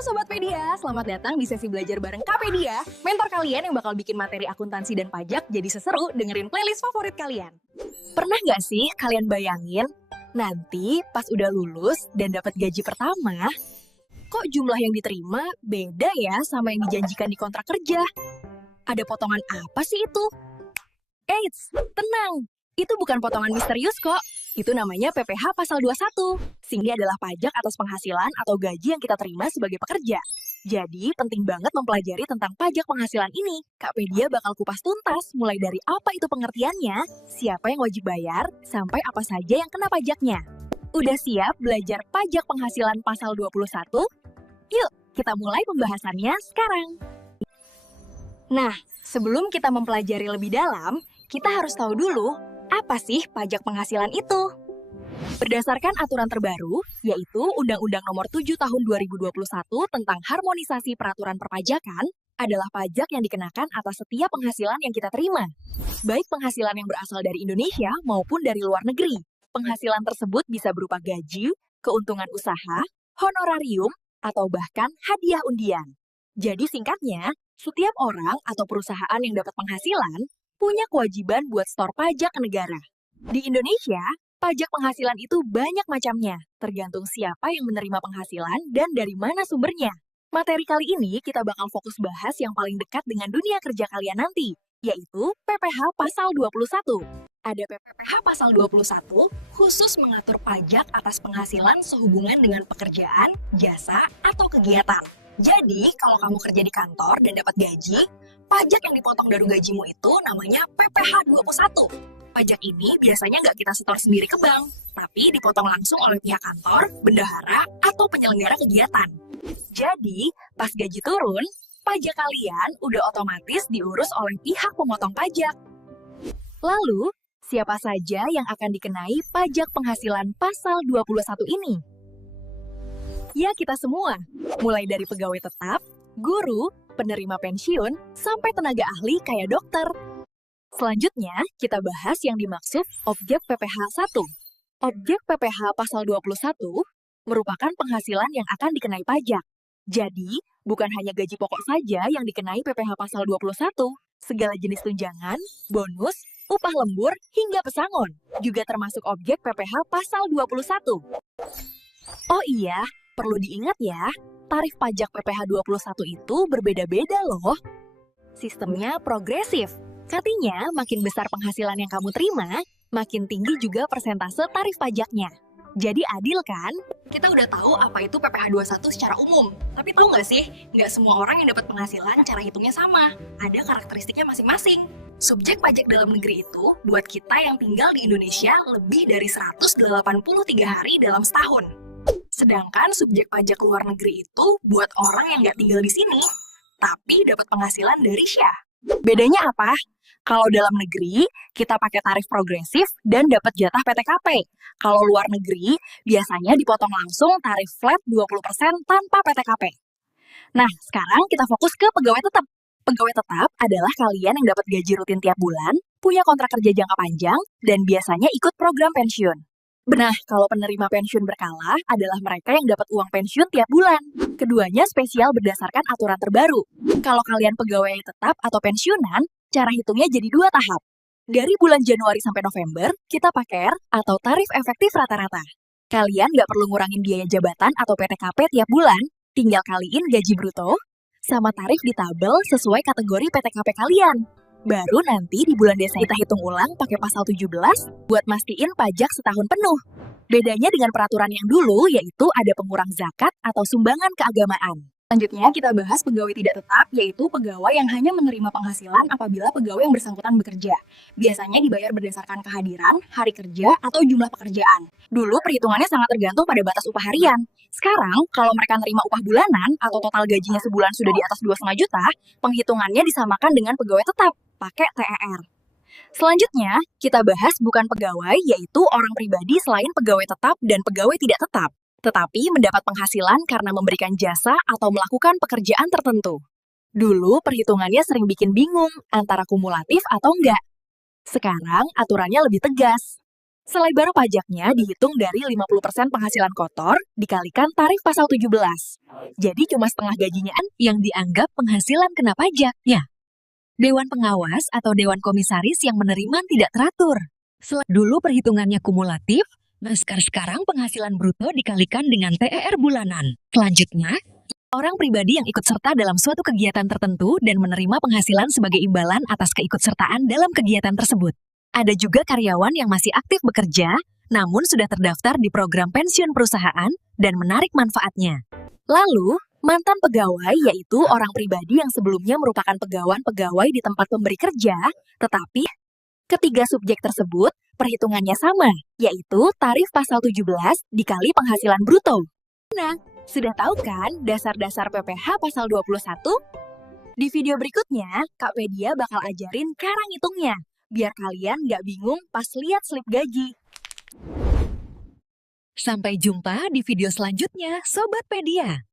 Sobat Pedia, selamat datang di sesi belajar bareng Kpedia, mentor kalian yang bakal bikin materi akuntansi dan pajak jadi seseru dengerin playlist favorit kalian. Pernah nggak sih kalian bayangin, nanti pas udah lulus dan dapat gaji pertama, kok jumlah yang diterima beda ya sama yang dijanjikan di kontrak kerja? Ada potongan apa sih itu? Eits, tenang, itu bukan potongan misterius kok. Itu namanya PPh pasal 21. Sini adalah pajak atas penghasilan atau gaji yang kita terima sebagai pekerja. Jadi, penting banget mempelajari tentang pajak penghasilan ini. Kpedia bakal kupas tuntas, mulai dari apa itu pengertiannya, siapa yang wajib bayar, sampai apa saja yang kena pajaknya. Udah siap belajar pajak penghasilan pasal 21? Yuk, kita mulai pembahasannya sekarang. Nah, sebelum kita mempelajari lebih dalam, kita harus tahu dulu apa sih pajak penghasilan itu? Berdasarkan aturan terbaru, yaitu Undang-Undang Nomor 7 Tahun 2021 tentang Harmonisasi Peraturan Perpajakan, adalah pajak yang dikenakan atas setiap penghasilan yang kita terima, baik penghasilan yang berasal dari Indonesia maupun dari luar negeri. Penghasilan tersebut bisa berupa gaji, keuntungan usaha, honorarium, atau bahkan hadiah undian. Jadi singkatnya, setiap orang atau perusahaan yang dapat penghasilan punya kewajiban buat setor pajak ke negara. Di Indonesia, pajak penghasilan itu banyak macamnya, tergantung siapa yang menerima penghasilan dan dari mana sumbernya. Materi kali ini kita bakal fokus bahas yang paling dekat dengan dunia kerja kalian nanti, yaitu PPh pasal 21. Ada PPh pasal 21 khusus mengatur pajak atas penghasilan sehubungan dengan pekerjaan, jasa, atau kegiatan. Jadi, kalau kamu kerja di kantor dan dapat gaji, pajak yang dipotong dari gajimu itu namanya PPh 21. Pajak ini biasanya nggak kita setor sendiri ke bank, tapi dipotong langsung oleh pihak kantor, bendahara, atau penyelenggara kegiatan. Jadi, pas gaji turun, pajak kalian udah otomatis diurus oleh pihak pemotong pajak. Lalu, siapa saja yang akan dikenai pajak penghasilan pasal 21 ini? Ya, kita semua, mulai dari pegawai tetap, guru, penerima pensiun, sampai tenaga ahli kayak dokter. Selanjutnya, kita bahas yang dimaksud objek PPh 1. Objek PPh pasal 21 merupakan penghasilan yang akan dikenai pajak. Jadi, bukan hanya gaji pokok saja yang dikenai PPh pasal 21, segala jenis tunjangan, bonus, upah lembur, hingga pesangon juga termasuk objek PPh pasal 21. Oh iya, perlu diingat ya, tarif pajak PPh 21 itu berbeda-beda loh. Sistemnya progresif. Artinya, makin besar penghasilan yang kamu terima, makin tinggi juga persentase tarif pajaknya. Jadi adil kan? Kita udah tahu apa itu PPh 21 secara umum. Tapi tahu nggak sih, nggak semua orang yang dapat penghasilan cara hitungnya sama. Ada karakteristiknya masing-masing. Subjek pajak dalam negeri itu buat kita yang tinggal di Indonesia lebih dari 183 hari dalam setahun. Sedangkan subjek pajak luar negeri itu buat orang yang nggak tinggal di sini, tapi dapat penghasilan dari Syah. Bedanya apa? Kalau dalam negeri, kita pakai tarif progresif dan dapat jatah PTKP. Kalau luar negeri, biasanya dipotong langsung tarif flat 20% tanpa PTKP. Nah, sekarang kita fokus ke pegawai tetap. Pegawai tetap adalah kalian yang dapat gaji rutin tiap bulan, punya kontrak kerja jangka panjang, dan biasanya ikut program pensiun. Nah, kalau penerima pensiun berkala adalah mereka yang dapat uang pensiun tiap bulan. Keduanya spesial berdasarkan aturan terbaru. Kalau kalian pegawai tetap atau pensiunan, cara hitungnya jadi 2 tahap. Dari bulan Januari sampai November, kita pakai atau tarif efektif rata-rata. Kalian nggak perlu ngurangin biaya jabatan atau PTKP tiap bulan, tinggal kaliin gaji bruto, sama tarif di tabel sesuai kategori PTKP kalian. Baru nanti di bulan Desember kita hitung ulang pakai pasal 17 buat mastiin pajak setahun penuh. Bedanya dengan peraturan yang dulu yaitu ada pengurang zakat atau sumbangan keagamaan. Selanjutnya kita bahas pegawai tidak tetap, yaitu pegawai yang hanya menerima penghasilan apabila pegawai yang bersangkutan bekerja. Biasanya dibayar berdasarkan kehadiran, hari kerja, atau jumlah pekerjaan. Dulu perhitungannya sangat tergantung pada batas upah harian. Sekarang, kalau mereka menerima upah bulanan atau total gajinya sebulan sudah di atas 2,5 juta, penghitungannya disamakan dengan pegawai tetap, pakai TER. Selanjutnya, kita bahas bukan pegawai, yaitu orang pribadi selain pegawai tetap dan pegawai tidak tetap, tetapi mendapat penghasilan karena memberikan jasa atau melakukan pekerjaan tertentu. Dulu perhitungannya sering bikin bingung antara kumulatif atau enggak. Sekarang aturannya lebih tegas. Selebar pajaknya dihitung dari 50% penghasilan kotor dikalikan tarif pasal 17. Jadi cuma setengah gajinya yang dianggap penghasilan kena pajak. Ya, Dewan Pengawas atau Dewan Komisaris yang menerima tidak teratur. Dulu perhitungannya kumulatif, nah sekarang penghasilan bruto dikalikan dengan TER bulanan. Selanjutnya, orang pribadi yang ikut serta dalam suatu kegiatan tertentu dan menerima penghasilan sebagai imbalan atas keikutsertaan dalam kegiatan tersebut. Ada juga karyawan yang masih aktif bekerja, namun sudah terdaftar di program pensiun perusahaan dan menarik manfaatnya. Lalu, mantan pegawai yaitu orang pribadi yang sebelumnya merupakan pegawai di tempat pemberi kerja, tetapi ketiga subjek tersebut perhitungannya sama, yaitu tarif pasal 17 dikali penghasilan bruto. Nah, sudah tahu kan dasar-dasar PPh pasal 21? Di video berikutnya, Kak Pedia bakal ajarin cara ngitungnya, biar kalian nggak bingung pas lihat slip gaji. Sampai jumpa di video selanjutnya, Sobat Pedia.